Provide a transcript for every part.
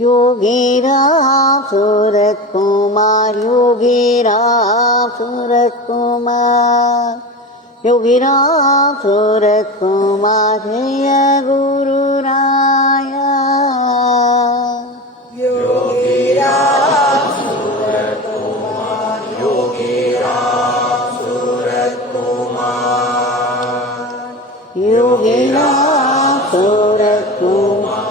योगीराम सूरत कुमार, योगीराम सूरत कुमार, योगीराम सूरत कुमार, जय गुरु राया। योगीराम सूरत कुमार, योगीराम सूरत कुमार, योगीराम सूरत कुमार,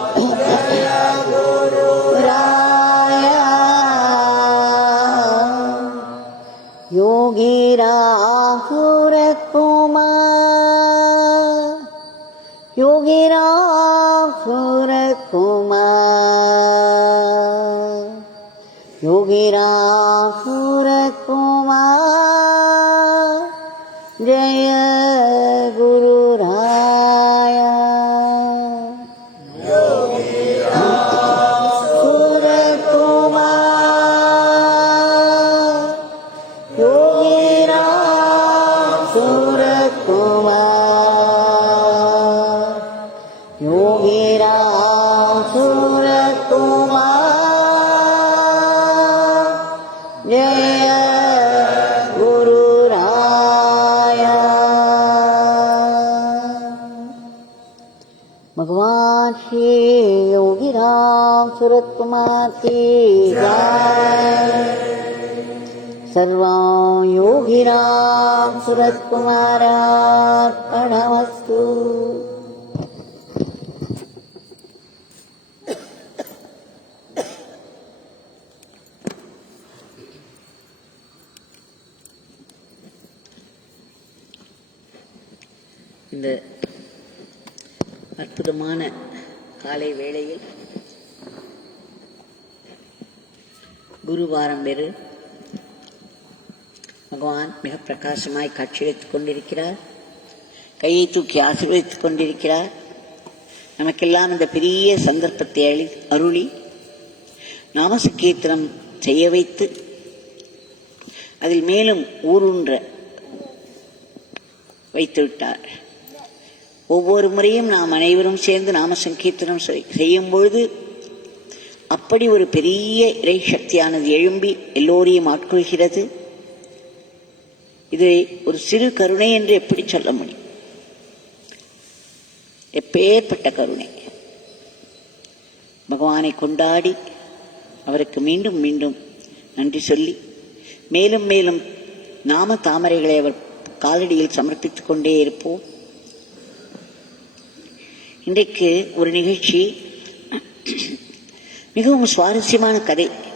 योगीराम सूरत कुमार, योगीराम सूरत कुमार, योगीराम सूरत कुमार, जय गुरु राया। योगीराम सूरत कुमार, योगीराम सूरत कुमार, योगीराम सूरत कुमार, जय गुरु राया। भगवान श्री योगीराम सूरत कुमार की जय। सर्वं योगीराम सूरत कुमारार्पणमस्तु। இந்த அற்புதமான காலை வேளையில் குருவாரம் பெரு பகவான் மிக பிரகாசமாய் காட்சியளித்துக் கொண்டிருக்கிறார். கையை தூக்கி ஆசீர்வதித்துக் கொண்டிருக்கிறார். நமக்கெல்லாம் இந்த பெரிய சந்தர்ப்பத்தை அருளி நாமசங்கீர்த்தனம் செய்ய வைத்து அதில் மேலும் ஊருன்ற வைத்துவிட்டார். ஒவ்வொரு முறையும் நாம் அனைவரும் சேர்ந்து நாம சங்கீர்த்தனம் செய்யும் பொழுது அப்படி ஒரு பெரிய இறை சக்தியானது எழும்பி எல்லோரையும் ஆட்கொள்கிறது. இதை ஒரு சிறு கருணை என்று எப்படி சொல்ல முடியும்? எப்பேற்பட்ட கருணை! பகவானை கொண்டாடி அவருக்கு மீண்டும் மீண்டும் நன்றி சொல்லி மேலும் மேலும் நாம தாமரைகளை அவர் காலடியில் சமர்ப்பித்துக் கொண்டே இருப்போம். இன்றைக்கு ஒரு நிகழ்ச்சி, மிகவும் சுவாரஸ்யமான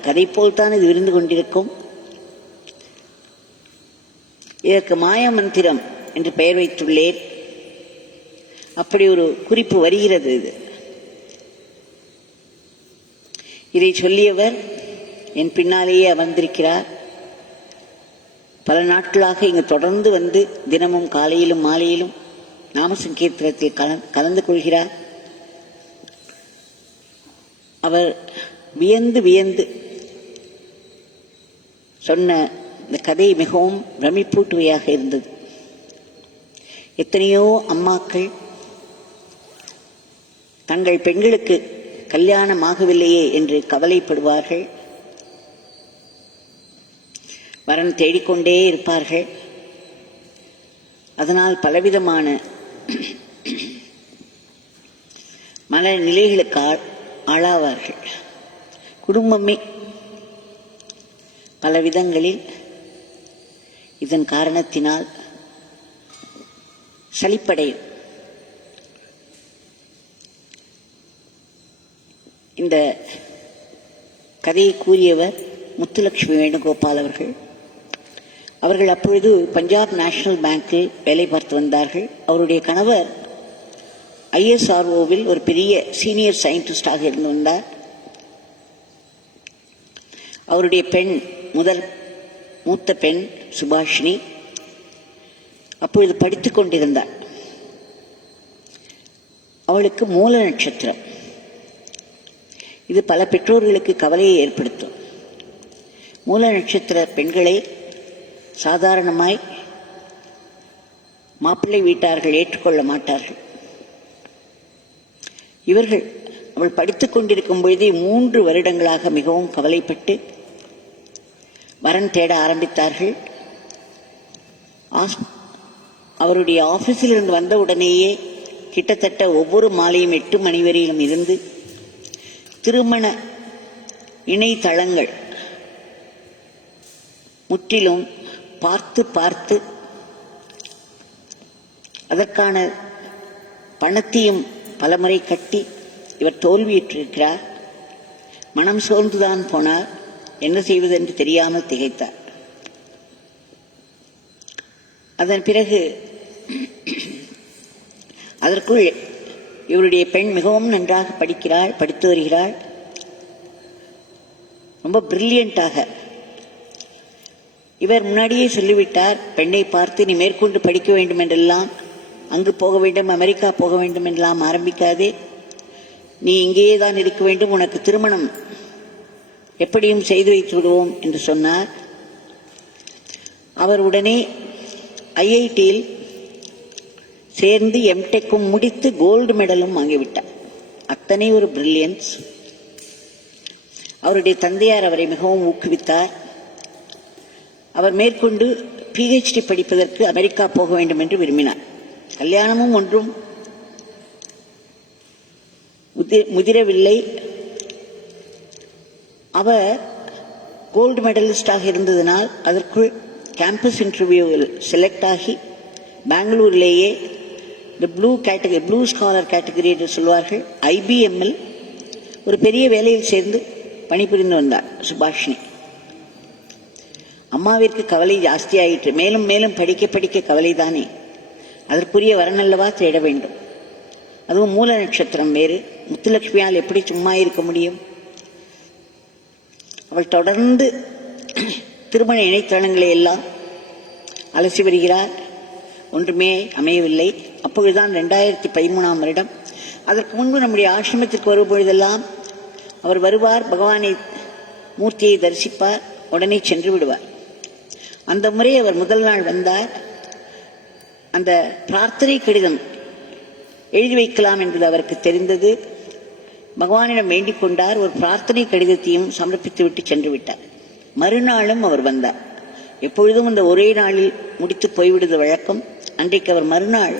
கதை போல்தான் இது இருந்து கொண்டிருக்கும். இதற்கு மாய மந்திரம் என்று பெயர் வைத்துள்ளேன். அப்படி ஒரு குறிப்பு வருகிறது. இதை சொல்லியவர் என் பின்னாலேயே அமர்ந்திருக்கிறார். பல நாட்களாக இங்கு தொடர்ந்து வந்து தினமும் காலையிலும் மாலையிலும் நாம சங்கீர்த்தனத்தில் கலந்து கொள்கிறார். அவர் வியந்து வியந்து சொன்ன இந்த கதை மிகவும் பிரமிப்பூட்டுவையாக இருந்தது. எத்தனையோ அம்மாக்கள் தங்கள் பெண்களுக்கு கல்யாணம் ஆகவில்லையே என்று கவலைப்படுவார்கள். வரன் தேடிக்கொண்டே இருப்பார்கள். அதனால் பலவிதமான மனநிலைகளுக்கு ஆளாவார்கள். குடும்பமே பல விதங்களில் இதன் காரணத்தினால் சலிப்படையும். இந்த கதையை கூறியவர் முத்துலட்சுமி வேணுகோபால் அவர்கள். அவர்கள் அப்பொழுது பஞ்சாப் நேஷனல் பேங்கில் வேலை பார்த்து வந்தார்கள். அவருடைய கணவர் ISROவில் ஒரு பெரிய சீனியர் சயின்டிஸ்டாக இருந்து வந்தார். அவருடைய மூத்த பெண் சுபாஷினி அப்பொழுது படித்துக் கொண்டிருந்தார். அவளுக்கு மூல நட்சத்திரம். இது பல பெற்றோர்களுக்கு கவலையை ஏற்படுத்தும். மூல நட்சத்திர பெண்களை சாதாரணமாய் மாப்பிள்ளை வீட்டார்கள் ஏற்றுக்கொள்ள மாட்டார்கள். இவர்கள் அவள் படித்துக் கொண்டிருக்கும் பொழுதே 3 வருடங்களாக மிகவும் கவலைப்பட்டு வரன் தேட ஆரம்பித்தார்கள். அவருடைய ஆபீஸில் இருந்து வந்த உடனேயே கிட்டத்தட்ட ஒவ்வொரு மாலையும் 8 மணி வரையிலும் இருந்து திருமண இணையதளங்கள் முற்றிலும் பார்த்து அதற்கான பணத்தையும் பலமுறை கட்டி இவர் தோல்வியுற்றிருக்கிறார். மனம் சோர்ந்துதான் போனார். என்ன செய்வதென்று தெரியாமல் திகைத்தார். அதன் பிறகு அதற்குள் இவருடைய பெண் மிகவும் நன்றாக படித்து வருகிறாள். ரொம்ப பிரில்லியண்டாக. இவர் முன்னாடியே சொல்லிவிட்டார், பெண்ணை பார்த்து நீ மேற்கொண்டு படிக்க வேண்டும் என்றெல்லாம், அங்கு போக வேண்டும், அமெரிக்கா போக வேண்டும் என்றெல்லாம் ஆரம்பிக்காதே, நீ இங்கேயே தான் இருக்க வேண்டும், உனக்கு திருமணம் எப்படியும் செய்து வைத்து விடுவோம் என்று சொன்னார். அவர் உடனே ஐஐடியில் சேர்ந்து எம்டெக்கும் முடித்து கோல்டு மெடலும் வாங்கிவிட்டார். அத்தனை ஒரு பிரில்லியன்ஸ். அவருடைய தந்தையார் அவரை மிகவும் ஊக்குவித்தார். அவர் மேற்கொண்டு PhD படிப்பதற்கு அமெரிக்கா போக வேண்டும் என்று விரும்பினார். கல்யாணமும் ஒன்றும் முதிரவில்லை. அவர் கோல்டு மெடலிஸ்டாக இருந்ததனால் அதற்குள் கேம்பஸ் இன்டர்வியூவில் செலக்ட் ஆகி பெங்களூரிலேயே இந்த ப்ளூ ஸ்காலர் கேட்டகரி என்று சொல்வார்கள், IBMல் ஒரு பெரிய வேலையில் சேர்ந்து பணிபுரிந்து வந்தார் சுபாஷினி. அம்மாவிற்கு கவலை ஜாஸ்தியாயிற்று. மேலும் மேலும் படிக்க கவலைதானே. அதற்குரிய வரனல்லவா தேட வேண்டும். அதுவும் மூல நட்சத்திரம் வேறு. முத்துலட்சுமியால் எப்படி சும்மா இருக்க முடியும்? அவள் தொடர்ந்து திருமண இணையதளங்களை எல்லாம் அலசி வருகிறார். ஒன்றுமே அமையவில்லை. அப்பொழுதுதான் 2013ஆம் வருடம். அதற்கு முன்பு நம்முடைய ஆசிரமத்திற்கு வரும்பொழுதெல்லாம் அவர் வருவார், பகவானை மூர்த்தியை தரிசிப்பார், உடனே சென்று விடுவார். அந்த முறை அவர் முதல் நாள் வந்தார். அந்த பிரார்த்தனை கடிதம் எழுதி வைக்கலாம் என்பது அவருக்கு தெரிந்தது. பகவானிடம் வேண்டிக் கொண்டார். ஒரு பிரார்த்தனை கடிதத்தையும் சமர்ப்பித்து விட்டு சென்று விட்டார். மறுநாளும் அவர் வந்தார். எப்பொழுதும் அந்த ஒரே நாளில் முடித்து போய்விடுவது வழக்கம். அன்றைக்கு அவர் மறுநாள்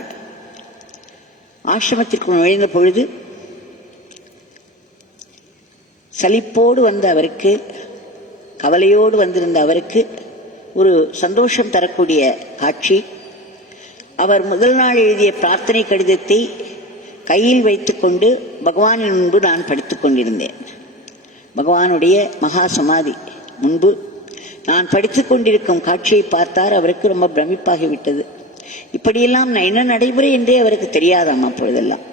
ஆசிரமத்திற்கு நுழைந்த பொழுது சலிப்போடு வந்த அவருக்கு, கவலையோடு வந்திருந்த அவருக்கு ஒரு சந்தோஷம் தரக்கூடிய காட்சி. அவர் முதல் நாள் எழுதிய பிரார்த்தனை கடிதத்தை கையில் வைத்துக்கொண்டு பகவானின் முன்பு நான் படித்துக் கொண்டிருந்தேன். பகவானுடைய மகா சமாதி முன்பு நான் படித்துக் கொண்டிருக்கும் காட்சியை பார்த்தார். அவருக்கு ரொம்ப பிரமிப்பாகிவிட்டது. இப்படியெல்லாம் நான் என்ன நடைமுறை என்றே அவருக்கு தெரியாதாம் அப்பொழுதெல்லாம்.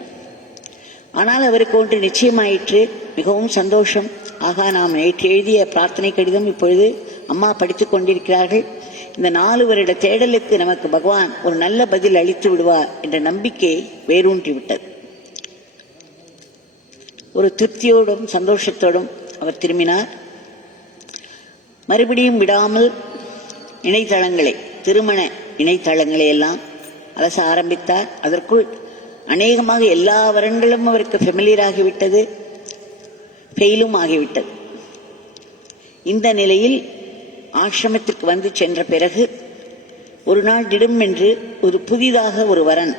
ஆனால் அவருக்கு ஒன்று நிச்சயமாயிற்று. மிகவும் சந்தோஷம். ஆகா, நாம் நேற்று எழுதிய பிரார்த்தனை கடிதம் இப்பொழுது அம்மா படித்துக் கொண்டிருக்கிறார்கள். இந்த 4 வருட தேடலுக்கு நமக்கு பகவான் ஒரு நல்ல பதில் அளித்து விடுவார் என்ற நம்பிக்கை வேரூன்றிவிட்டது. ஒரு திருப்தியோடும் சந்தோஷத்தோடும் அவர் திரும்பினார். மறுபடியும் விடாமல் இணையதளங்களை, திருமண இணையதளங்களை எல்லாம் அலச ஆரம்பித்தார். அதற்குள் அநேகமாக எல்லா வரன்களும் அவருக்கு ஃபெமிலியர் ஆகிவிட்டது, ஃபெயிலும் ஆகிவிட்டது. இந்த நிலையில் ஆசிரமத்திற்கு வந்து சென்ற பிறகு ஒரு நாள் திடும் என்று ஒரு புதிதாக ஒரு வரன்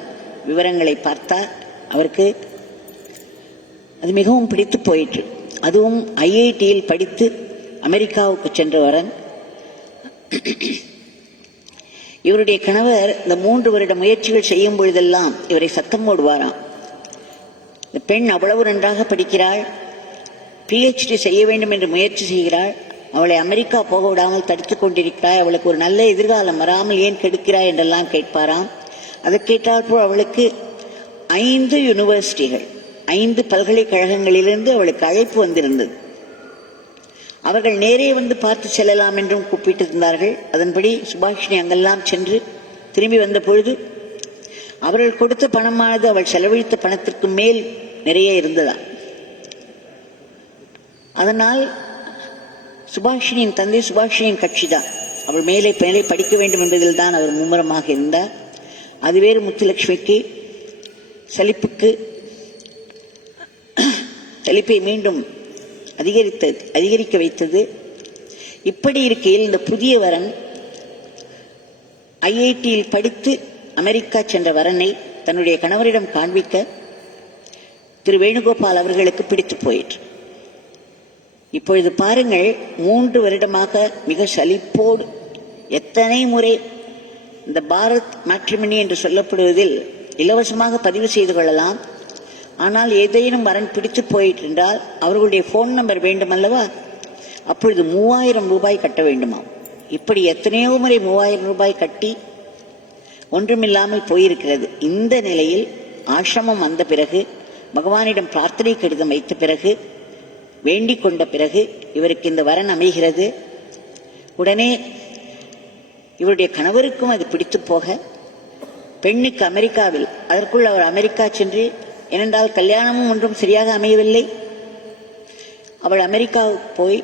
விவரங்களை பார்த்தார். அவருக்கு அது மிகவும் பிடித்து போயிற்று. அதுவும் IITயில் படித்து அமெரிக்காவுக்கு சென்ற வரன். இவருடைய கணவர் இந்த 3 வருட முயற்சிகள் செய்யும் பொழுதெல்லாம் இவரை சத்தம் போடுவாராம். இந்த பெண் அவ்வளவு நன்றாக படிக்கிறாள், PhD செய்ய வேண்டும் என்று முயற்சி செய்கிறாள், அவளை அமெரிக்கா போக விடாமல் தடுத்துக் கொண்டிருக்கிறாய், அவளுக்கு ஒரு நல்ல எதிர்காலம் வராமல் ஏன் கெடுக்கிறாய் என்றெல்லாம் கேட்பாராம். அதை கேட்டால் போல் அவளுக்கு 5 யூனிவர்சிட்டிகள், 5 பல்கலைக்கழகங்களிலிருந்து அவளுக்கு அழைப்பு வந்திருந்தது. அவர்கள் நேரே வந்து பார்த்து செல்லலாம் என்றும் கூப்பிட்டிருந்தார்கள். அதன்படி சுபாஷினி அங்கெல்லாம் சென்று திரும்பி வந்த பொழுது அவர்கள் கொடுத்த பணமானது அவள் செலவழித்த பணத்திற்கு மேல் நிறைய இருந்ததா. அதனால் சுபாஷினியின் தந்தை சுபாஷினியின் கட்சிதான். அவள் மேலே படிக்க வேண்டும் என்பதில் தான் அவர் மும்முரமாக இருந்தார். அதுவேறு முத்துலட்சுமிக்கு சலிப்புக்கு சலிப்பை மீண்டும் அதிகரிக்க வைத்தது. இப்படி இருக்கையில் இந்த புதிய வரன் IITயில் படித்து அமெரிக்கா சென்ற வரனை தன்னுடைய கணவரிடம் காண்பிக்க திரு வேணுகோபால் அவர்களுக்கு பிடித்து போயிற்று. இப்பொழுது பாருங்கள், 3 வருடமாக மிக சலிப்போடு எத்தனை முறை இந்த பாரத் மேட்ரிமனி என்று சொல்லப்படுவதில் இலவசமாக பதிவு செய்து கொள்ளலாம். ஆனால் ஏதேனும் வரன் பிடித்து போயிட்டென்றால் அவர்களுடைய போன் நம்பர் வேண்டுமல்லவா, அப்பொழுது 3000 ரூபாய் கட்ட வேண்டுமாம். இப்படி எத்தனையோ முறை 3000 ரூபாய் கட்டி ஒன்றுமில்லாமல் போயிருக்கிறது. இந்த நிலையில் ஆசிரமம் வந்த பிறகு, பகவானிடம் பிரார்த்தனை கடிதம் வைத்த பிறகு, வேண்டிக் கொண்ட பிறகு இவருக்கு இந்த வரன் அமைகிறது. உடனே இவருடைய கணவருக்கும் அது பிடித்து போக, பெண்ணுக்கு அமெரிக்காவில், அதற்குள் அவர் அமெரிக்கா சென்று, ஏனென்றால் கல்யாணமும் ஒன்றும் சரியாக அமையவில்லை. அவள் அமெரிக்காவுக்கு போய்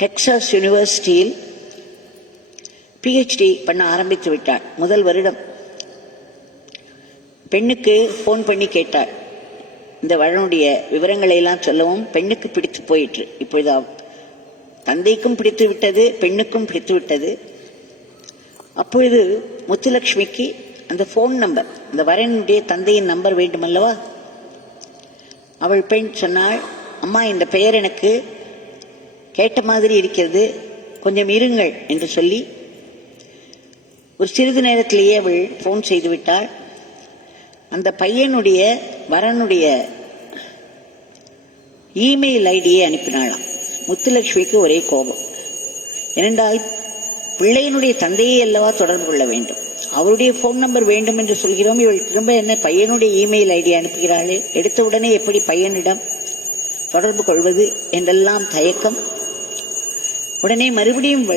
டெக்சாஸ் யூனிவர்சிட்டியில் PhD பண்ண ஆரம்பித்து விட்டாள். முதல் வருடம் பெண்ணுக்கு போன் பண்ணி கேட்டாள். இந்த வரனுடைய விவரங்களை எல்லாம் சொல்லவும் பெண்ணுக்கு பிடித்து போயிற்று. இப்பொழுது தந்தைக்கும் பிடித்து விட்டது, பெண்ணுக்கும் பிடித்து விட்டது. அப்பொழுது முத்துலட்சுமிக்கு அந்த போன் நம்பர், இந்த வரனுடைய தந்தையின் நம்பர் வேண்டுமல்லவா. அவள் பெண் சொன்னாள், அம்மா இந்த பெயர் எனக்கு கேட்ட மாதிரி இருக்கிறது, கொஞ்சம் இருங்கள் என்று சொல்லி ஒரு சிறிது நேரத்திலேயே அவள் போன் செய்து விட்டாள். அந்த பையனுடைய வரனுடைய இமெயில் ஐடியை அனுப்பினாளாம். முத்துலட்சுமிக்கு ஒரே கோபம். ஏனென்றால் பிள்ளையினுடைய தந்தையை அல்லவா தொடர்பு கொள்ள வேண்டும், அவருடைய போன் நம்பர் வேண்டும் என்று சொல்கிறோம், இவள் திரும்ப என்ன பையனுடைய இமெயில் ஐடி அனுப்புகிறாளே, எடுத்த உடனே எப்படி பையனிடம் தொடர்பு கொள்வது என்றெல்லாம் தயக்கம். உடனே மறுபடியும்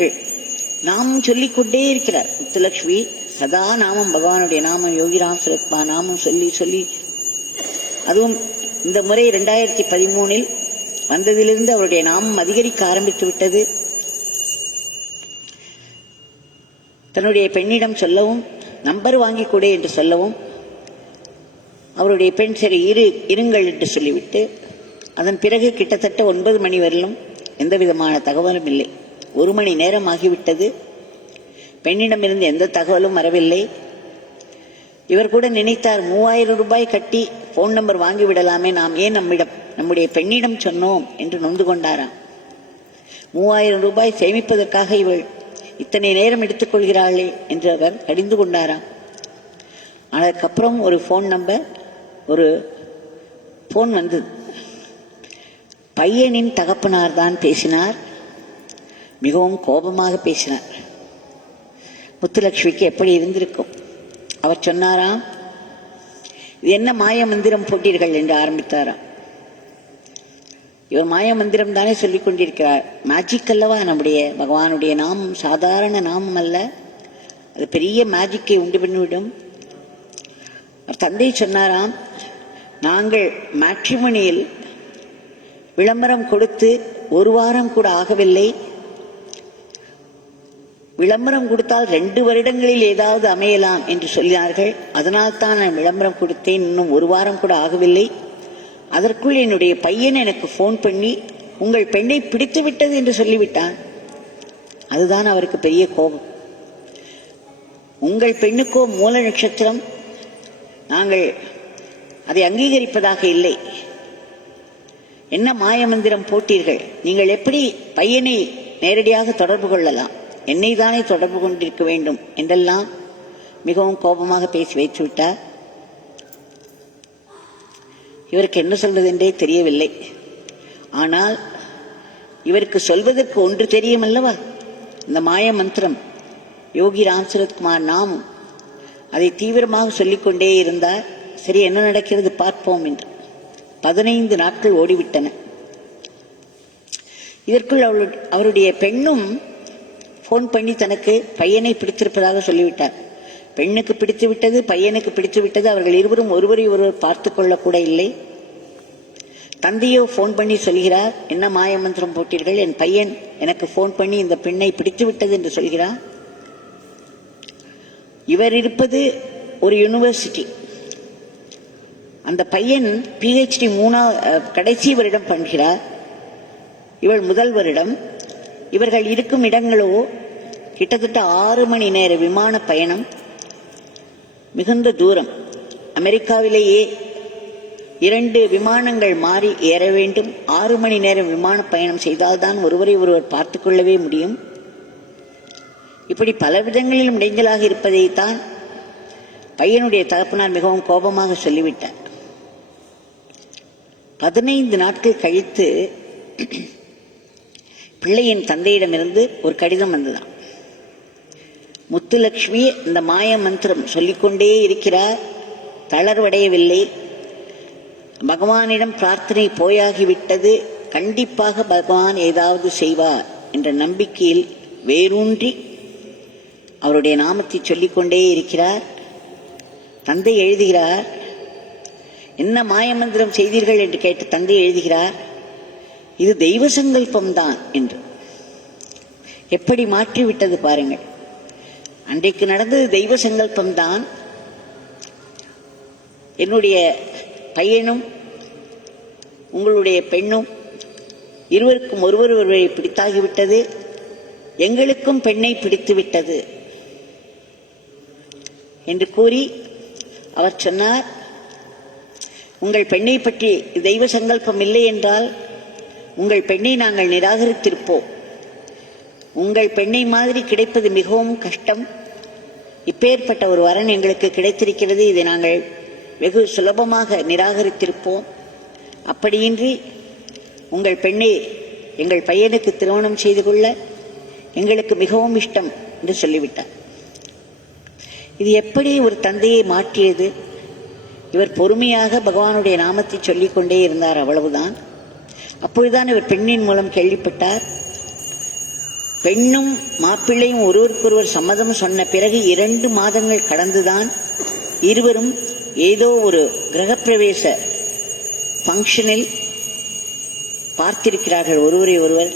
நாமும் சொல்லிக்கொண்டே இருக்கிறார் முத்துலட்சுமி. சதா நாமம், பகவானுடைய நாமம், யோகிராம் சுரத்மா நாமம் சொல்லி சொல்லி, அதுவும் இந்த முறை 2013 வந்ததிலிருந்து அவருடைய நாமம் அதிகரிக்க ஆரம்பித்து விட்டது. தன்னுடைய பெண்ணிடம் சொல்லவும், நம்பர் வாங்கி கொடு என்று சொல்லவும், அவருடைய பெண் சரி இருங்கள் என்று சொல்லிவிட்டு, அதன் பிறகு கிட்டத்தட்ட 9 மணி வரையிலும் எந்த விதமான தகவலும் இல்லை. 1 மணி நேரம் ஆகிவிட்டது. பெண்ணிடமிருந்து எந்த தகவலும் வரவில்லை. இவர் கூட நினைத்தார், 3000 ரூபாய் கட்டி போன் நம்பர் வாங்கிவிடலாமே, நாம் ஏன் நம்முடைய பெண்ணிடம் சொன்னோம் என்று நொந்து கொண்டாராம். 3000 ரூபாய் சேமிப்பதற்காக இவள் இத்தனை நேரம் எடுத்துக்கொள்கிறாளே என்று அவர் கடிந்து கொண்டாராம். அதற்கப்புறம் ஒரு போன் நம்பர், ஒரு போன் வந்தது. பையனின் தகப்பனார் தான் பேசினார். மிகவும் கோபமாக பேசினார். முத்துலட்சுமிக்கு எப்படி இருந்திருக்கும். அவர் சொன்னாராம், இது என்ன மாய மந்திரம் போட்டீர்கள் என்று ஆரம்பித்தாராம். இவர் மாய மந்திரம் தானே சொல்லிக் கொண்டிருக்கிறார். மேஜிக் அல்லவா நம்முடைய பகவானுடைய நாமம், சாதாரண நாமம் அல்ல, அது பெரிய மேஜிக்கை உண்டு பண்ணிவிடும். தந்தை சொன்னாராம், நாங்கள் மேட்ரிமோனியில் விளம்பரம் கொடுத்து 1 வாரம் கூட ஆகவில்லை. விளம்பரம் கொடுத்தால் 2 வருடங்களில் ஏதாவது அமையலாம் என்று சொல்லினார்கள். அதனால் தான் நான் விளம்பரம் கொடுத்தேன். இன்னும் 1 வாரம் கூட ஆகவில்லை. அதற்குள் என்னுடைய பையன் எனக்கு போன் பண்ணி உங்கள் பெண்ணை பிடித்து விட்டது என்று சொல்லிவிட்டான். அதுதான் அவருக்கு பெரிய கோபம். உங்கள் பெண்ணுக்கோ மூல நட்சத்திரம், நாங்கள் அதை அங்கீகரிப்பதாக இல்லை. என்ன மாய மந்திரம் போட்டீர்கள், நீங்கள் எப்படி பையனை நேரடியாக தொடர்பு கொள்ளலாம், என்னை தானே தொடர்பு கொண்டிருக்க வேண்டும் என்றெல்லாம் மிகவும் கோபமாக பேசி வைத்து விட்டார். இவருக்கு என்ன சொல்வது என்றே தெரியவில்லை. ஆனால் இவருக்கு சொல்வதற்கு ஒன்று தெரியும் அல்லவா, இந்த மாய மந்திரம், யோகி ராம் சரத்குமார் நாமம். அதை தீவிரமாக சொல்லிக்கொண்டே இருந்தார். சரி, என்ன நடக்கிறது பார்ப்போம் என்று 15 நாட்கள் ஓடிவிட்டன. இதற்குள் அவருடைய பெண்ணும் போன் பண்ணி தனக்கு பையனை பிடித்திருப்பதாக சொல்லிவிட்டார். பெண்ணுக்கு பிடித்து விட்டது, பையனுக்கு பிடித்து விட்டது. அவர்கள் இருவரும் ஒருவரை ஒருவர் பார்த்து கொள்ளக்கூட இல்லை. தந்தையோ போன் பண்ணி சொல்கிறார், என்ன மாய மந்திரம் போட்டீர்கள், என் பையன் எனக்கு போன் பண்ணி இந்த பெண்ணை பிடித்து விட்டது என்று சொல்கிறார். இவர் இருப்பது ஒரு யூனிவர்சிட்டி. அந்த பையன் PhD கடைசி வருடம் பண்ணுகிறார், இவள் முதல் வருடம். இவர்கள் இருக்கும் இடங்களோ கிட்டத்தட்ட 6 மணி நேர விமான பயணம், மிகுந்த தூரம். அமெரிக்காவிலேயே 2 விமானங்கள் மாறி ஏற வேண்டும். 6 மணி நேரம் விமான பயணம் செய்தால்தான் ஒருவரை ஒருவர் பார்த்துக் கொள்ளவே முடியும். இப்படி பல விதங்களிலும் இடைஞ்சலாக இருப்பதைத்தான் பையனுடைய தகப்பனார் மிகவும் கோபமாக சொல்லிவிட்டார். 15 நாட்கள் கழித்து பிள்ளையின் தந்தையிடமிருந்து ஒரு கடிதம் வந்ததாம். முத்துலட்சுமி இந்த மாய மந்திரம் சொல்லிக்கொண்டே இருக்கிறார், தளர்வடையவில்லை, பகவானிடம் பிரார்த்தனை போயாகிவிட்டது, கண்டிப்பாக பகவான் ஏதாவது செய்வார் என்ற நம்பிக்கையில் வேரூன்றி அவருடைய நாமத்தை சொல்லிக்கொண்டே இருக்கிறார். தந்தை எழுதுகிறார், என்ன மாயமந்திரம் செய்தீர்கள் என்று கேட்டு தந்தை எழுதுகிறார், இது தெய்வ சங்கல்பம்தான் என்று. எப்படி மாற்றிவிட்டது பாருங்கள். அன்றைக்கு நடந்தது தெய்வ சங்கல்பம்தான். என்னுடைய பையனும் உங்களுடைய பெண்ணும் இருவருக்கும் ஒருவரை பிடித்தாகிவிட்டது, எங்களுக்கும் பெண்ணை பிடித்து விட்டது என்று கூறி அவர் சொன்னார், உங்கள் பெண்ணை பற்றி தெய்வ சங்கல்பம் இல்லை என்றால் உங்கள் பெண்ணை நாங்கள் நிராகரித்திருப்போம். உங்கள் பெண்ணை மாதிரி கிடைப்பது மிகவும் கஷ்டம். இப்பேற்பட்ட ஒரு வரன் எங்களுக்கு கிடைத்திருக்கிறது, இதை நாங்கள் வெகு சுலபமாக நிராகரித்திருப்போம். அப்படியின்றி உங்கள் பெண்ணை எங்கள் பையனுக்கு திருமணம் செய்து கொள்ள எங்களுக்கு மிகவும் இஷ்டம் என்று சொல்லிவிட்டார். இது எப்படி ஒரு தந்தையை மாற்றியது? இவர் பொறுமையாக பகவானுடைய நாமத்தை சொல்லிக்கொண்டே இருந்தார், அவ்வளவுதான். அப்பொழுதுதான் இவர் பெண்ணின் மூலம் கேள்விப்பட்டார். பெண்ணும் மாப்பிள்ளையும் ஒருவருக்கொருவர் சம்மதம் சொன்ன பிறகு 2 மாதங்கள் கடந்துதான் இருவரும் ஏதோ ஒரு கிரகப்பிரவேச ஃபங்க்ஷனில் பார்த்திருக்கிறார்கள், ஒருவரை ஒருவர்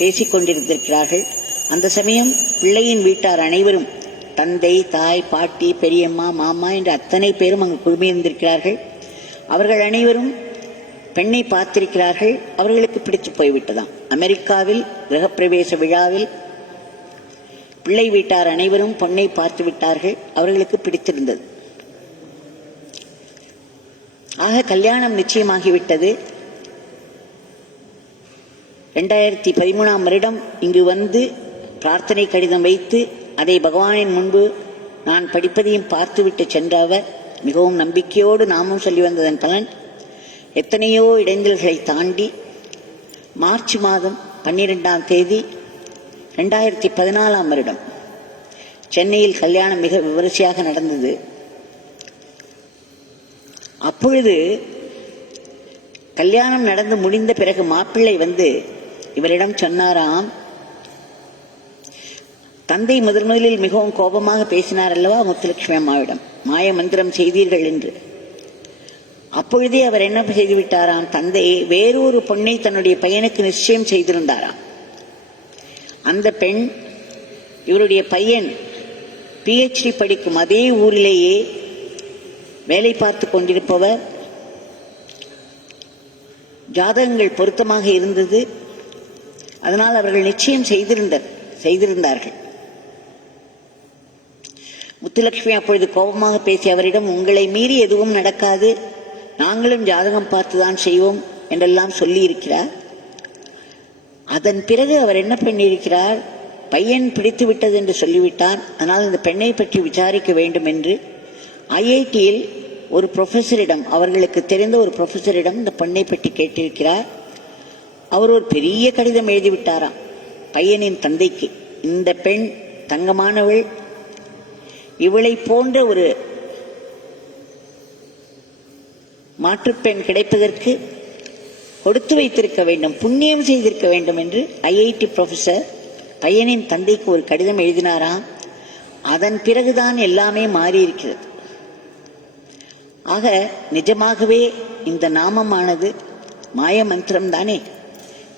பேசிக்கொண்டிருந்திருக்கிறார்கள். அந்த சமயம் பிள்ளையின் வீட்டார் அனைவரும், தந்தை, தாய், பாட்டி, பெரியம்மா, மாமா என்று அத்தனை பேரும் அங்கு குழுமியிருந்திருக்கிறார்கள். அவர்கள் அனைவரும் பெண்ணை பார்த்திருக்கிறார்கள். அவர்களுக்கு பிடித்து போய்விட்டதாம். அமெரிக்காவில் கிரகப்பிரவேச விழாவில் பிள்ளை வீட்டார் அனைவரும் பொண்ணை பார்த்து விட்டார்கள், அவர்களுக்கு பிடித்திருந்தது. ஆக கல்யாணம் நிச்சயமாகிவிட்டது. 2013ஆம் வருடம் இங்கு வந்து பிரார்த்தனை கடிதம் வைத்து அதை பகவானின் முன்பு நான் படிப்பதையும் பார்த்துவிட்டு சென்ற அவர் மிகவும் நம்பிக்கையோடு நாமும் சொல்லி வந்ததன் பலன் எத்தனையோ இடைஞ்சல்களை தாண்டி மார்ச் மாதம் 12ஆம் தேதி 2014ஆம் வருடம் சென்னையில் கல்யாணம் மிக விமரிசையாக நடந்தது. அப்பொழுது கல்யாணம் நடந்து முடிந்த பிறகு மாப்பிள்ளை வந்து இவரிடம் சொன்னாராம், தந்தை முதலில் மிகவும் கோபமாக பேசினார் அல்லவா முத்துலட்சுமி அம்மாவிடம், மாய மந்திரம் செய்தீர்கள் என்று. அப்பொழுதே அவர் என்ன செய்துவிட்டாராம், தந்தை வேறொரு பொண்ணை தன்னுடைய பையனுக்கு நிச்சயம் செய்திருந்தாராம். அந்த பெண் இவருடைய பையன் PhD படிக்கும் அதே ஊரிலேயே வேலை பார்த்து கொண்டிருப்பவர். ஜாதகங்கள் பொருத்தமாக இருந்தது. அதனால் அவர்கள் நிச்சயம் செய்திருந்தார்கள். முத்துலட்சுமி அப்பொழுது கோபமாக பேசி அவரிடம், உங்களை மீறி எதுவும் நடக்காது, நாங்களும் ஜாதகம் பார்த்துதான் செய்வோம் என்றெல்லாம் சொல்லி இருக்கிறார். அதன் பிறகு அவர் என்ன பண்ணியிருக்கிறார், பையன் பிடித்து விட்டது என்று சொல்லிவிட்டார். அதனால் இந்த பெண்ணை பற்றி விசாரிக்க வேண்டும் என்று IITயில் ஒரு ப்ரொஃபஸரிடம், அவர்களுக்கு தெரிந்த ஒரு ப்ரொஃபஸரிடம் இந்த பெண்ணை பற்றி கேட்டிருக்கிறார். அவர் ஒரு பெரிய கடிதம் எழுதிவிட்டாராம் பையனின் தந்தைக்கு. இந்த பெண் தங்கமானவள், இவளை போன்ற ஒரு மாற்றுப்பெண் கிடைப்பதற்கு கொடுத்து வைத்திருக்க வேண்டும், புண்ணியம் செய்திருக்க வேண்டும் என்று IIT ப்ரொஃபஸர் பையனின் தந்தைக்கு ஒரு கடிதம் எழுதினாராம். அதன் பிறகுதான் எல்லாமே மாறியிருக்கிறது. ஆக நிஜமாகவே இந்த நாமமானது மாய மந்திரம் தானே.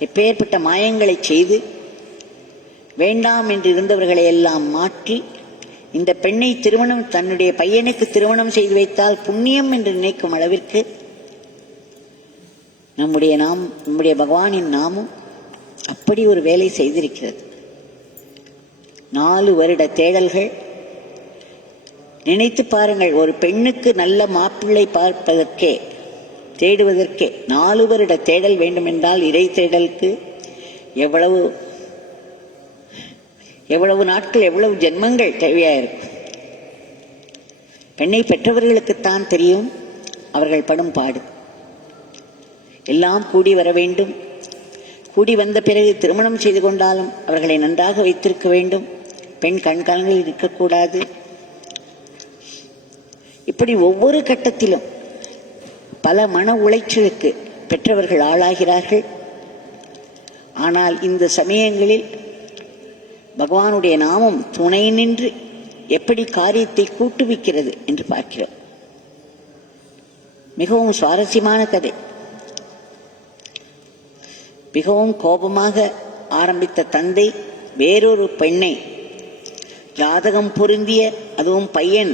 எப்பேற்பட்ட மாயங்களை செய்து வேண்டாம் என்று இருந்தவர்களை எல்லாம் மாற்றி இந்த பெண்ணை தன்னுடைய பையனுக்கு திருமணம் செய்து வைத்தால் புண்ணியம் என்று நினைக்கும் அளவிற்கு நம்முடைய பகவானின் நாமம் அப்படி ஒரு வேலை செய்திருக்கிறது. 4 வருட தேடல்கள். நினைத்து பாருங்கள், ஒரு பெண்ணுக்கு நல்ல மாப்பிள்ளை பார்ப்பதற்கே தேடுவதற்கே 4 வருட தேடல் வேண்டுமென்றால் இறை தேடலுக்கு எவ்வளவு நாட்கள், எவ்வளவு ஜென்மங்கள் தேவையாயிருக்கும். பெண்ணை பெற்றவர்களுக்குத்தான் தெரியும் அவர்கள் படும் பாடு. எல்லாம் கூடி வர வேண்டும். கூடி வந்த பிறகு திருமணம் செய்து கொண்டாலும் அவர்களை நன்றாக வைத்திருக்க வேண்டும். பெண் கண்காணில் இருக்கக்கூடாது. இப்படி ஒவ்வொரு கட்டத்திலும் பல மன உளைச்சலுக்கு பெற்றவர்கள் ஆளாகிறார்கள். ஆனால் இந்த சமயங்களில் பகவானுடைய நாமம் துணை நின்று எப்படி காரியத்தை கூட்டுவிக்கிறது என்று பார்க்கிறோம். மிகவும் சுவாரஸ்யமான கதை. மிகவும் கோபமாக ஆரம்பித்த தந்தை வேறொரு பெண்ணை, ஜாதகம் பொருந்திய, அதுவும் பையன்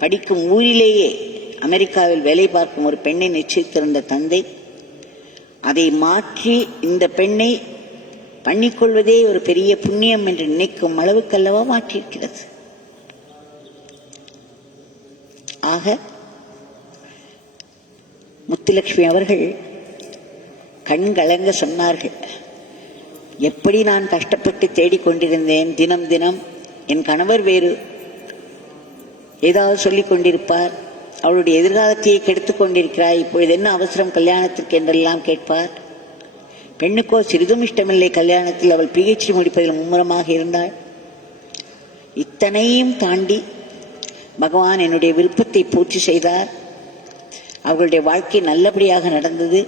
படிக்கும் ஊரிலேயே அமெரிக்காவில் வேலை பார்க்கும் ஒரு பெண்ணை நிச்சயித்திருந்த தந்தை அதை மாற்றி இந்த பெண்ணை பண்ணிக்கொள்வதே ஒரு பெரிய புண்ணியம் என்று நினைக்கும் அளவுக்கல்லவா மாற்றியிருக்கிறது. ஆக முத்துலட்சுமி அவர்கள் கண்கலங்க சொன்னார்கள், எப்படி நான் கஷ்டப்பட்டு தேடிக்கொண்டிருந்தேன். தினம் தினம் என் கணவர் வேறு ஏதாவது சொல்லிக் கொண்டிருப்பார், அவளுடைய எதிர்காலத்தையே கெடுத்துக் கொண்டிருக்கிறாய், இப்பொழுது என்ன அவசரம் கல்யாணத்திற்கு என்றெல்லாம் கேட்பார். பெண்ணுக்கோ சிறிதும் இஷ்டமில்லை கல்யாணத்தில். அவள் PhD முடிப்பதில் மும்முரமாக இருந்தாள். இத்தனையும் தாண்டி பகவான் என்னுடைய விருப்பத்தை பூர்த்தி செய்தார். அவர்களுடைய வாழ்க்கை நல்லபடியாக நடந்தது.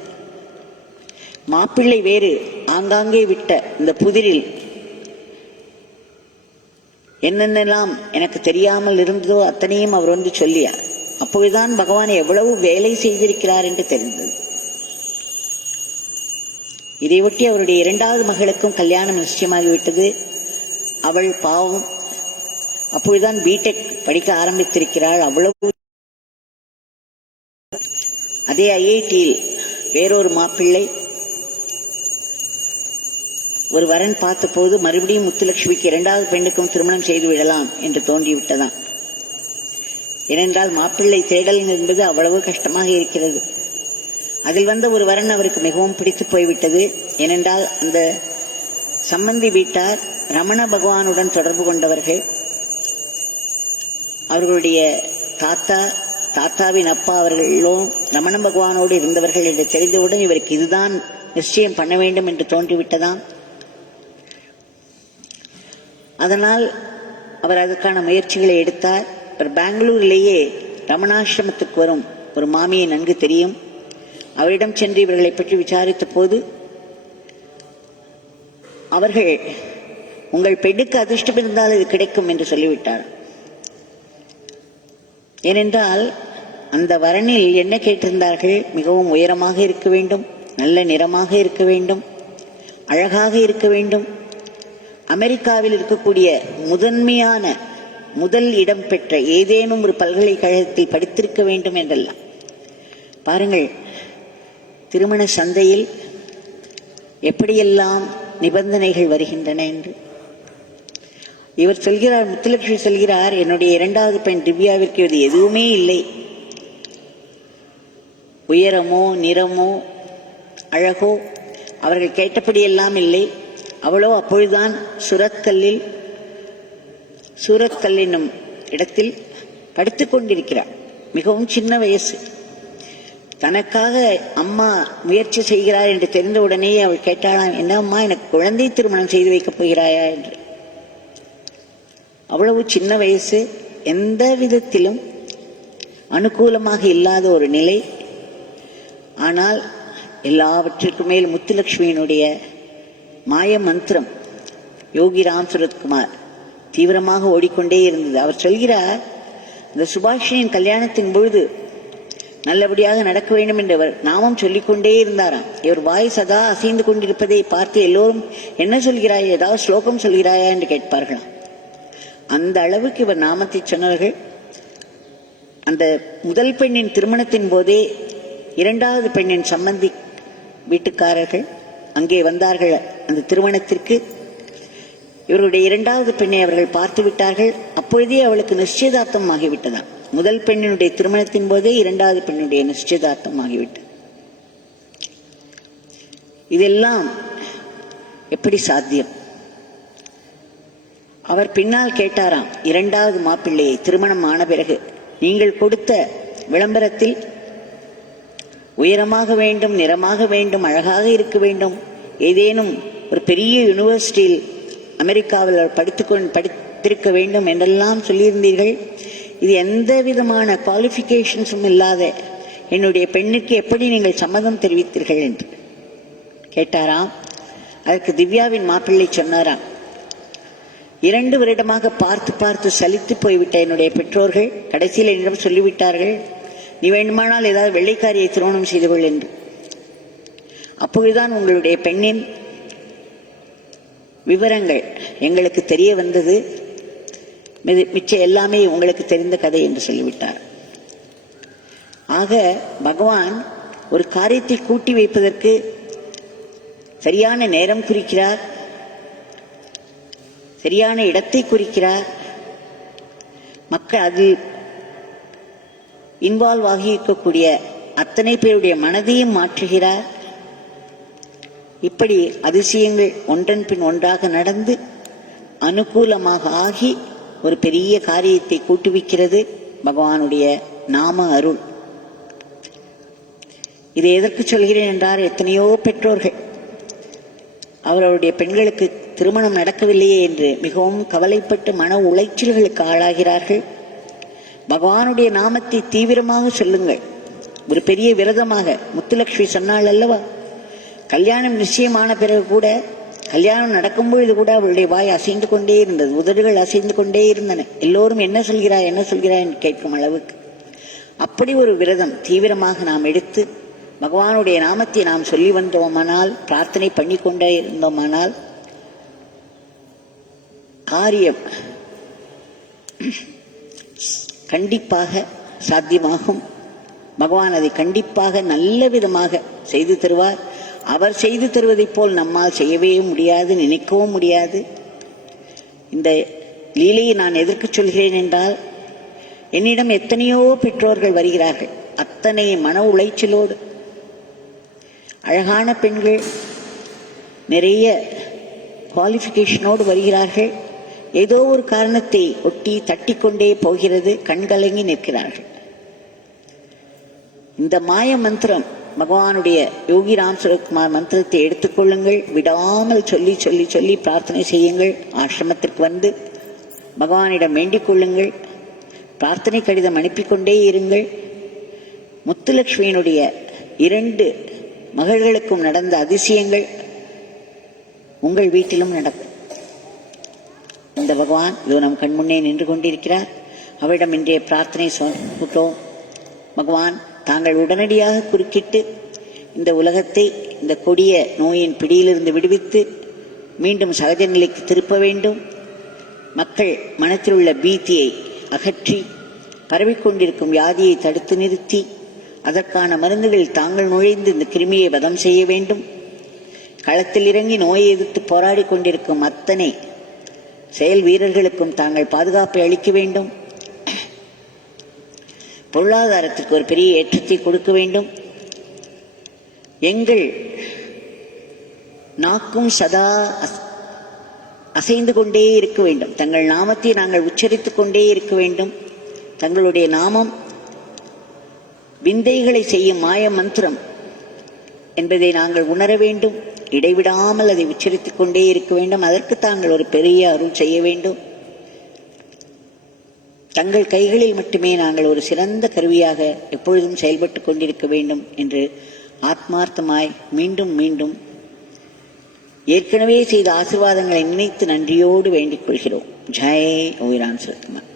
மாப்பிள்ளை வேறு ஆங்காங்கே விட்ட இந்த புதிரில் என்னென்னலாம் எனக்கு தெரியாமல் இருந்ததோ அத்தனையும் அவர் வந்து சொல்லியார். அப்போதுதான் பகவான் எவ்வளவு வேலை செய்திருக்கிறார் என்று தெரிந்தது. இதையொட்டி அவருடைய 2வது மகளுக்கும் கல்யாணம் நிச்சயமாகிவிட்டது. அவள் பாவம் அப்பொழுதுதான் பிடெக் படிக்க ஆரம்பித்திருக்கிறாள். அவ்வளவு அதே IITயில் வேறொரு மாப்பிள்ளை ஒரு வரன் பார்த்தபோது மறுபடியும் முத்துலட்சுமிக்கு 2வது பெண்ணுக்கும் திருமணம் செய்து விடலாம் என்று தோன்றிவிட்டதாம். ஏனென்றால் மாப்பிள்ளை தேடல் என்பது அவ்வளவு கஷ்டமாக இருக்கிறது. அதில் வந்த ஒரு வரன் அவருக்கு மிகவும் பிடித்து போய்விட்டது. ஏனென்றால் அந்த சம்பந்தி வீட்டார் ரமண பகவானுடன் தொடர்பு கொண்டவர்கள். அவர்களுடைய தாத்தாவின் அப்பா அவர்களும் ரமண பகவானோடு இருந்தவர்கள் என்று தெரிந்தவுடன் இவருக்கு இதுதான் நிச்சயம் பண்ண வேண்டும் என்று தோன்றிவிட்டதாம். அதனால் அவர் அதற்கான முயற்சிகளை எடுத்தார். அவர் பெங்களூரிலேயே ரமணாசிரமத்துக்கு வரும் ஒரு மாமியை நன்கு தெரியும். அவரிடம் சென்று இவர்களை பற்றி விசாரித்த போது அவர்கள், உங்கள் பெண்ணுக்கு அதிர்ஷ்டம் இருந்தால் இது கிடைக்கும் என்று சொல்லிவிட்டார். ஏனென்றால் அந்த வரனில் என்ன கேட்டிருந்தார்கள், மிகவும் உயரமாக இருக்க வேண்டும், நல்ல நிறமாக இருக்க வேண்டும், அழகாக இருக்க வேண்டும், அமெரிக்காவில் இருக்கக்கூடிய முதன்மையான முதல் இடம் பெற்ற ஏதேனும் ஒரு பல்கலைக்கழகத்தில் படித்திருக்க வேண்டும் என்றெல்லாம். பாருங்கள், திருமண சந்தையில் எப்படியெல்லாம் நிபந்தனைகள் வருகின்றன என்று. இவர் சொல்கிறார், முத்துலட்சுமி சொல்கிறார், என்னுடைய 2வது பெண் திவ்யாவிற்கு இது எதுவுமே இல்லை. உயரமோ நிறமோ அழகோ அவர்கள் கேட்டபடியெல்லாம் இல்லை. அவளோ அப்பொழுதுதான் சூரத்கல் என்னும் இடத்தில் படித்துக் கொண்டிருக்கிறார். மிகவும் சின்ன வயசு. தனக்காக அம்மா முயற்சி செய்கிறார் என்று தெரிந்தவுடனேயே அவள் கேட்டாளாம், என்ன அம்மா, எனக்கு குழந்தை திருமணம் செய்து வைக்கப் போகிறாயா என்று. அவ்வளவு சின்ன வயசு, எந்த விதத்திலும் அனுகூலமாக இல்லாத ஒரு நிலை. ஆனால் எல்லாவற்றிற்கு மேல் முத்துலட்சுமியினுடைய மாய மந்திரம் யோகி ராம் சுரத்குமார் தீவிரமாக ஓடிக்கொண்டே இருந்தது. அவர் சொல்கிறார், இந்த சுபாஷினியின் கல்யாணத்தின் பொழுது நல்லபடியாக நடக்க வேண்டும் என்று அவர் நாமம் சொல்லிக்கொண்டே இருந்தாராம். இவர் வாய் சதா அசைந்து கொண்டிருப்பதை பார்த்து எல்லோரும், என்ன சொல்கிறாய், ஏதாவது ஸ்லோகம் சொல்கிறாயா என்று கேட்பார்களாம். அந்த அளவுக்கு இவர் நாமத்தை சொன்னவர்கள். அந்த முதல் பெண்ணின் திருமணத்தின் போதே இரண்டாவது பெண்ணின் சம்பந்தி வீட்டுக்காரர்கள் அங்கே வந்தார்கள். அந்த திருமணத்திற்கு இவருடைய இரண்டாவது பெண்ணை அவர்கள் பார்த்து விட்டார்கள். அப்பொழுதே அவளுக்கு நிச்சயதார்த்தம் ஆகிவிட்டதாம். முதல் பெண்ணினுடைய திருமணத்தின் போதே இரண்டாவது பெண்ணுடைய நிச்சயதார்த்தம் ஆகிவிட்டது. இதெல்லாம் எப்படி சாத்தியம்? அவர் பின்னால் கேட்டாராம், இரண்டாவது மாப்பிள்ளையை திருமணம் ஆன பிறகு, நீங்கள் கொடுத்த விளம்பரத்தில் உயரமாக வேண்டும், நிறமாக வேண்டும், அழகாக இருக்க வேண்டும், ஏதேனும் ஒரு பெரிய யூனிவர்சிட்டியில் அமெரிக்காவில் படித்திருக்க வேண்டும் என்றெல்லாம் சொல்லியிருந்தீர்கள். இது எந்த விதமான குவாலிஃபிகேஷன்ஸும் இல்லாத என்னுடைய பெண்ணுக்கு எப்படி நீங்கள் சம்மதம் தெரிவித்தீர்கள் என்று கேட்டாராம். அதற்கு திவ்யாவின் மாப்பிள்ளை சொன்னாராம், 2 வருடமாக பார்த்து பார்த்து சலித்து போய்விட்ட என்னுடைய பெற்றோர்கள் கடைசியில் என்னிடம் சொல்லிவிட்டார்கள், நீ வேண்டுமானால் ஏதாவது வெள்ளைக்காரியை திருமணம் செய்து கொள் என்று. அப்பொழுதுதான் உங்களுடைய பெண்ணின் விவரங்கள் எங்களுக்கு தெரிய வந்தது, மிச்சம் எல்லாமே உங்களுக்கு தெரிந்த கதை என்று சொல்லிவிட்டார். ஆக பகவான் ஒரு காரியத்தை கூட்டி வைப்பதற்கு சரியான நேரம் குறிக்கிறார், சரியான இடத்தை குறிக்கிறார், மக்கள் அதில் இன்வால்வ் ஆகி இருக்கக்கூடிய அத்தனை பேருடைய மனதையும் மாற்றுகிறார். இப்படி அதிசயங்கள் ஒன்றன் பின் ஒன்றாக நடந்து அனுகூலமாக ஆகி ஒரு பெரிய காரியத்தை கூட்டுவிக்கிறது பகவானுடைய நாம அருள். இதை எதற்கு சொல்கிறேன் என்றால், எத்தனையோ பெற்றோர்கள் அவர்களுடைய பெண்களுக்கு திருமணம் நடக்கவில்லையே என்று மிகவும் கவலைப்பட்டு மன உளைச்சல்களுக்கு ஆளாகிறார்கள். பகவானுடைய நாமத்தை தீவிரமாக சொல்லுங்கள். ஒரு பெரிய விரதமாக முத்துலட்சுமி சொன்னாள் அல்லவா, கல்யாணம் நிச்சயமான பிறகு கூட, கல்யாணம் நடக்கும் பொழுது கூட அவளுடைய வாய் அசைந்து கொண்டே இருந்தது, உதடுகள் அசைந்து கொண்டே இருந்தன. எல்லோரும் என்ன சொல்கிறாய் என்ன சொல்கிறாய் என்று கேட்கும் அளவுக்கு. அப்படி ஒரு விரதம் தீவிரமாக நாம் எடுத்து பகவானுடைய நாமத்தை நாம் சொல்லி வந்தோமானால், பிரார்த்தனை பண்ணி கொண்டே இருந்தோமானால் காரியம் கண்டிப்பாக சாத்தியமாகும். பகவான் அதை கண்டிப்பாக நல்ல விதமாக செய்து தருவார். அவர் செய்து தருவதைப் போல் நம்மால் செய்யவே முடியாது, நினைக்கவும் முடியாது. இந்த லீலையை நான் எதற்கு சொல்கிறேன் என்றால், என்னிடம் எத்தனையோ பெற்றோர்கள் வருகிறார்கள், அத்தனை மன உளைச்சலோடு. அழகான பெண்கள் நிறைய குவாலிஃபிகேஷனோடு வருகிறார்கள். ஏதோ ஒரு காரணத்தை ஒட்டி தட்டிக்கொண்டே போகிறது, கண்கலங்கி நிற்கிறார்கள். இந்த மாய மந்திரம், பகவானுடைய யோகி ராம் சுரத்குமார் மந்திரத்தை எடுத்துக்கொள்ளுங்கள். விடாமல் சொல்லி சொல்லி சொல்லி பிரார்த்தனை செய்யுங்கள். ஆசிரமத்திற்கு வந்து பகவானிடம் வேண்டிக் கொள்ளுங்கள். பிரார்த்தனை கடிதம் அனுப்பிக்கொண்டே இருங்கள். முத்துலட்சுமியினுடைய 2 மகள்களுக்கும் நடந்த அதிசயங்கள் உங்கள் வீட்டிலும் நடக்கும். இந்த பகவான் இதோ நம் கண்முன்னே நின்று கொண்டிருக்கிறார். அவரிடம் இன்றைய பிரார்த்தனை சொல்லிட்டோம். பகவான் தாங்கள் உடனடியாக குறுக்கிட்டு இந்த உலகத்தை இந்த கொடிய நோயின் பிடியிலிருந்து விடுவித்து மீண்டும் சகஜ நிலைக்கு திருப்ப வேண்டும். மக்கள் மனத்தில் உள்ள பீதியை அகற்றி பரவிக்கொண்டிருக்கும் வியாதியை தடுத்து நிறுத்தி அதற்கான மருந்துகளில் தாங்கள் நுழைந்து இந்த கிருமியை வதம் செய்ய வேண்டும். களத்தில் இறங்கி நோயை எதிர்த்து போராடி கொண்டிருக்கும் அத்தனை செயல் வீரர்களுக்கும் தாங்கள் பாதுகாப்பை அளிக்க வேண்டும். பொருளாதாரத்திற்கு ஒரு பெரிய ஏற்றத்தை கொடுக்க வேண்டும். எங்கள் நாக்கும் சதா அசைந்து கொண்டே இருக்க வேண்டும். தங்கள் நாமத்தை நாங்கள் உச்சரித்துக் கொண்டே இருக்க வேண்டும். தங்களுடைய நாமம் விந்தைகளை செய்யும் மாய மந்திரம் என்பதை நாங்கள் உணர வேண்டும். இடைவிடாமல் அதை உச்சரித்துக் கொண்டே இருக்க வேண்டும். அதற்கு தாங்கள் ஒரு பெரிய அருள் செய்ய வேண்டும். தங்கள் கைகளில் மட்டுமே நாங்கள் ஒரு சிறந்த கருவியாக எப்பொழுதும் செயல்பட்டு கொண்டிருக்க வேண்டும் என்று ஆத்மார்த்தமாய் மீண்டும் மீண்டும் ஏற்கனவே செய்த ஆசீர்வாதங்களை நினைத்து நன்றியோடு வேண்டிக் கொள்கிறோம். ஜெய் யோகி ராம் சுரத்குமார்.